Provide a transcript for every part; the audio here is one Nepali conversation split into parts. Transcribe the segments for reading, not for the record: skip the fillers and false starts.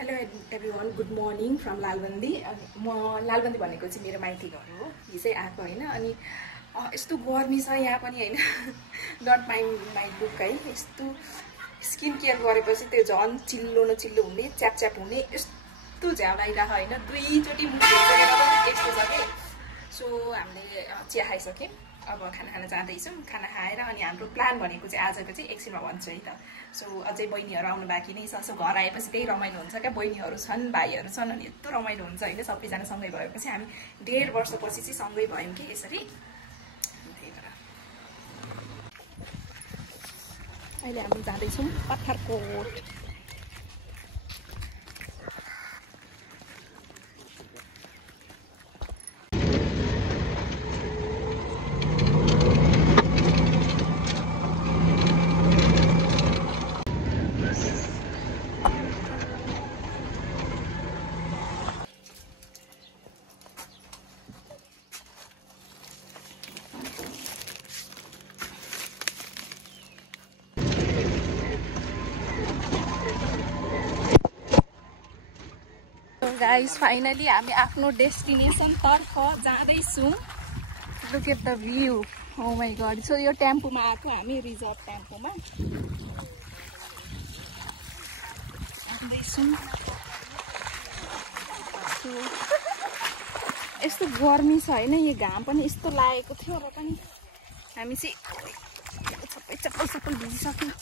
Hello everyone, good morning from Lalbandi. म लालबन्दी भनेको चाहिँ मेरो माइती घर हो। हिजै आएको होइन। अनि यस्तो गर्मी छ यहाँ पनि होइन। डन्ट माइन्ड माई लुक है। यस्तो स्किन केयर गरेपछि त्यो झन् चिल्लो न चिल्लो हुने, च्याप हुने, यस्तो झ्याउ लागिरहेको होइन। दुईचोटि मुख धोइसकेर पनि यस्तो छ कि। सो हामीले चिया खाइसक्यौँ, अब खाना जाँदैछौँ। खाना खाएर अनि हाम्रो प्लान भनेको चाहिँ आजको चाहिँ एकछिनमा भन्छु है त। सो अझै बहिनीहरू आउनु बाँकी नै छ। सो घर आएपछि त्यही रमाइलो हुन्छ क्या। बहिनीहरू छन्, भाइहरू छन्, अनि यस्तो रमाइलो हुन्छ होइन। सबैजना सँगै भएपछि हामी 1.5 वर्षपछि चाहिँ सँगै भयौँ कि यसरी। अहिले हामी जाँदैछौँ पत्थरकोट। गाइस, फाइनली हामी आफ्नो डेस्टिनेसन तर्फ जाँदैछौँ। Look at the view. Oh my God. So यो टेम्पोमा आएको हामी, रिजर्भ टेम्पोमा आउँदैछौँ। यस्तो गर्मी छ होइन। यो घाम पनि यस्तो लागेको थियो र पनि हामी चाहिँ सबै चप्पल भिजिसक्यौँ।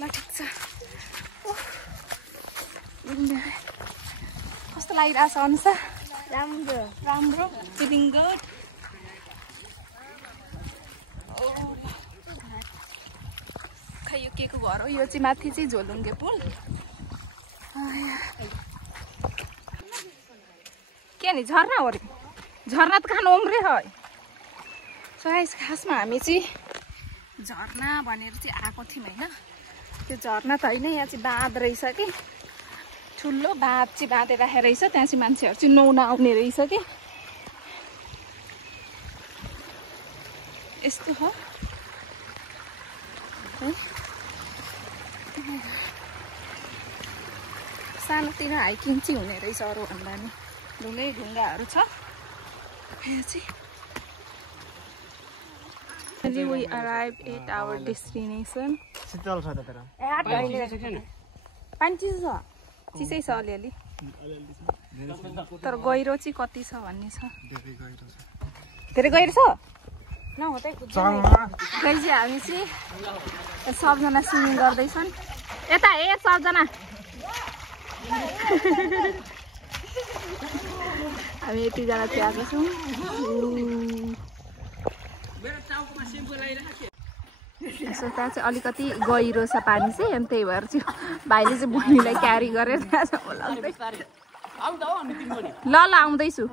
ल ठिक छ। कस्तो लागिरहेको छ अनुसार? राम्रो फिलिङ गुड। खै यो के को घर हो? यो चाहिँ माथि चाहिँ झोलुङ्गे पुल। के नि झर्ना हो रे? झर्ना त खानु उम्रे है। सो गाइस, खासमा हामी चाहिँ झर्ना भनेर चाहिँ आएको थियौँ होइन। त्यो झर्ना त होइन, यहाँ चाहिँ बाँध रहेछ कि। ठुलो बाँध चाहिँ बाँधेर राखेको रहेछ। त्यहाँ चाहिँ मान्छेहरू चाहिँ नुहाउन आउने रहेछ कि। यस्तो हो है। सानोतिनो हाइकिङ चाहिँ हुने रहेछ अरूभन्दा नि। ढुङ्गाहरू छ यहाँ चाहिँ। We arrived at our destination. पानी चिसो छ? चिसै छ अलिअलि, तर गहिरो चाहिँ कति छ भन्ने छ। धेरै गहिरो छ। हामी चाहिँ सबजना स्विमिङ गर्दैछन्। यता हे सबजना। हामी यतिजना चाहिँ आएको छौँ। यसो त्यहाँ चाहिँ अलिकति गहिरो छ पानी चाहिँ। अनि त्यही भएर चाहिँ भाइले चाहिँ बहिनीलाई क्यारी गरेर त्यहाँसम्म लाग्दै। ल आउँदैछु।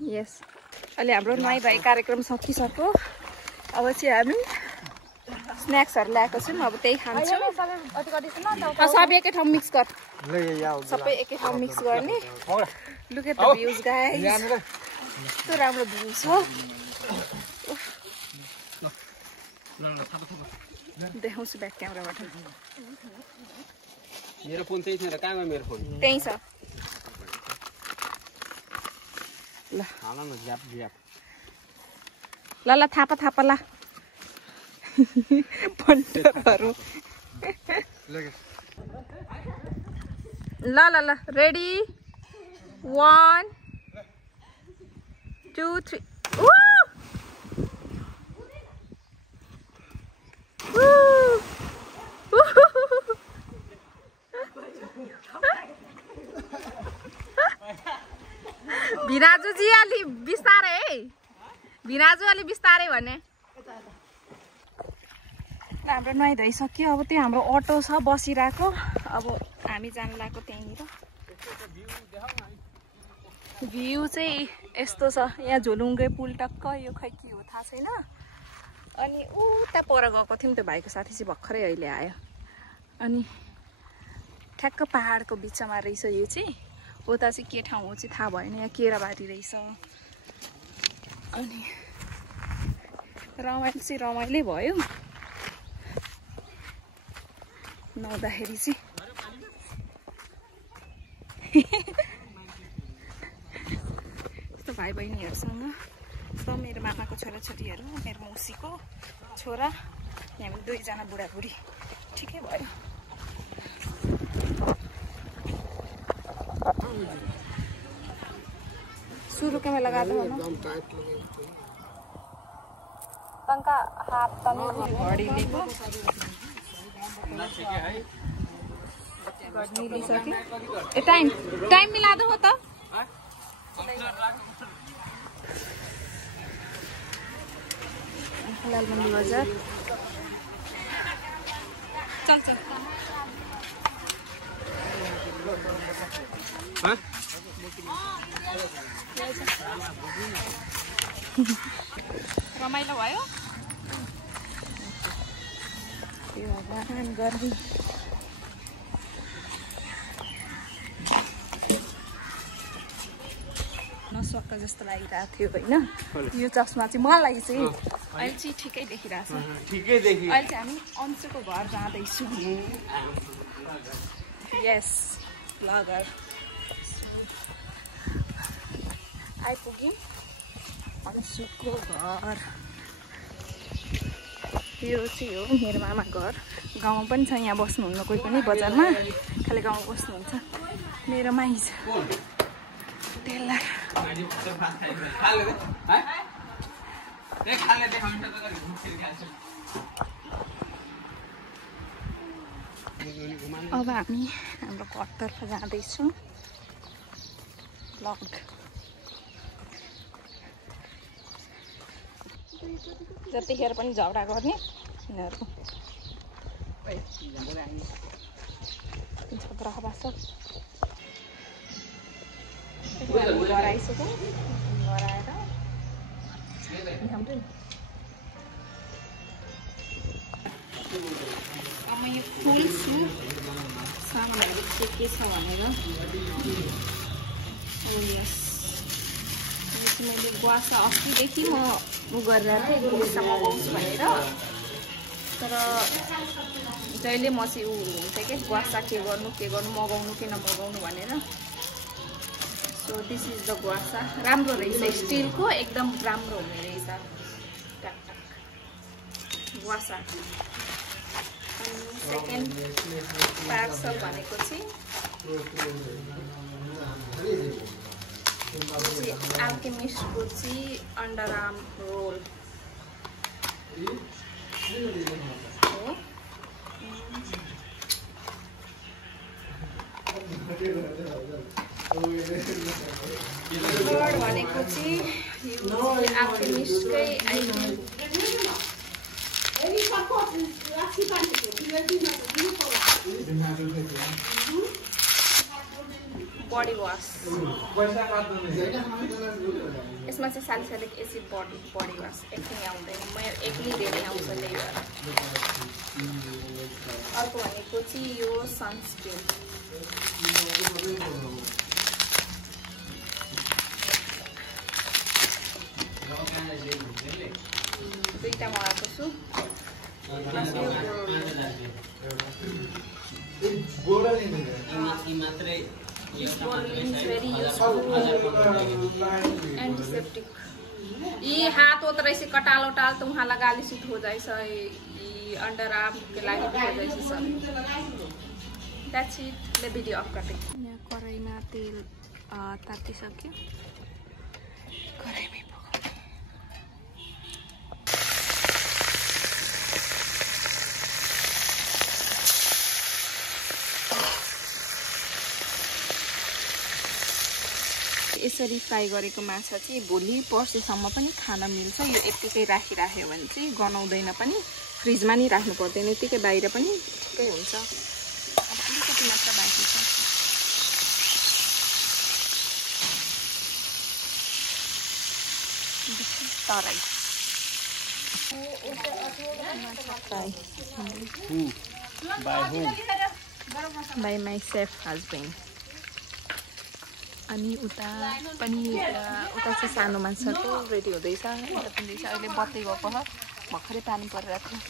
यस, अहिले हाम्रो नुहाइधुवाइ कार्यक्रम सकिसक्यो। अब चाहिँ हामी स्न्याक्सहरू ल्याएको छौँ। अब त्यही खान्छौँ। सबै एकै ठाउँ मिक्स गर। सबै एकै ठाउँ मिक्स गर्ने। Look at the views guys. कस्तो राम्रो भ्यू छ। देखाउँछु ब्याक क्यामेराबाट। मेरो फोन त्यही छ र कहाँ गयो मेरो फोन? त्यही छ। ल ल थापा ल। पन्टरहरू। ल रेडी 1 2 3। भिराजु जी अलि बिस्तारै है। भिराजु अलि बिस्तारै भने। हाम्रो नुहाइधुवाइ सक्यो। अब त्यो हाम्रो अटो छ बसिरहेको। अब हामी जानु लाग्यो त्यहीँनिर। भ्यू चाहिँ यस्तो छ। यहाँ झोलुङ्गे पुल टक्क। यो खै के हो थाहा छैन। अनि उता पर गएको थियौँ। त्यो भाइको साथी चाहिँ भर्खरै अहिले आयो। अनि ठ्याक्क पहाडको बिचमा रहेछ यो चाहिँ। उता चाहिँ के ठाउँ हो चाहिँ थाहा भएन। यहाँ केराबारी रहेछ। अनि रमाइलो चाहिँ रमाइलै भयो नहुँदाखेरि चाहिँ यस्तो भाइ बहिनीहरूसँग यस्तो मेरो मामाको छोराछोरीहरू मेरो मौसीको छोरा हामी 2 जना बुढाबुढी ठिकै भयो सुरु के में लगा दो ना तंका हाथ तने घडी लिको घडी ली सके ए टाइम मिला दो हो त लालबन्दी बजार चल हाँ रमाइलो भयो गर्मी नसक्क जस्तो लागिरहेको थियो होइन यो चस्मा चाहिँ मलाई चाहिँ अहिले चाहिँ ठिकै देखिरहेछ ठिकै देखि अहिले चाहिँ हामी अंशुको घर जाँदैछौँ यस ब्लगर आइपुग्यौँ अंशुको घर यो चाहिँ हो मेरो मामा घर गाउँमा पनि छ यहाँ बस्नुहुन्न कोही पनि बजारमा खालि गाउँमा बस्नुहुन्छ मेरो माइज टेलर अब हामी हाम्रो घरतर्फ जाँदैछौँ ब्लग जतिखेर पनि झगडा गर्ने यिनीहरू छत्र बास घर आइसक्यो घर आएर अब यो खोल्छु सामानहरू के छ भनेर मैले गुवासा अस्तिदेखि म गरेर थिएँ गुवासा मगाउँछु भनेर तर जहिले म चाहिँ हुन्छ कि गुवासा के गर्नु मगाउनु कि नमगाउनु भनेर सो दिस इज द गुवासा राम्रो रहेछ स्टिलको एकदम राम्रो हुने रहेछ टक टक गुवासा अनि सेकेन्ड पार्सल भनेको चाहिँ अल्केमिस्टको चाहिँ अन्डर आर्म रोल हो थर्ड भनेको चाहिँ अल्केमिस्टकै बडी वाश यसमा चाहिँ सालिसालिक एसिड बडी वाश एकछिन आउँदैन म एक्लै धेरै आउँछ त्यही भएर अर्को भनेको चाहिँ यो सनस्क्रिन दुईटा मगाएको छु This bottle is very useful antiseptic. ये हाथ उतरे से कटाल उटाल तो वहाँ लगा ली सूट हो जाए सर ये अंडर आर्म के लागे हो जाए सर that's it ले वीडियो ऑफ कर दे यहाँ कराई में तेल ताती सके कराई में यसरी फ्राई गरेको माछा चाहिँ भोलि पर्सिसम्म पनि खान मिल्छ यो यतिकै राखिराख्यो भने चाहिँ गनाउँदैन पनि फ्रिजमा नि राख्नु पर्दैन यतिकै बाहिर पनि ठिकै हुन्छ अलिकति मात्र बाँकी छ Terai by my chef husband अनि उता पनि उता चाहिँ सानो मान्छेको रेडी हुँदैछ यता पनि रहेछ अहिले बत्ती गएको छ भर्खरै पानी परिरहेको थियो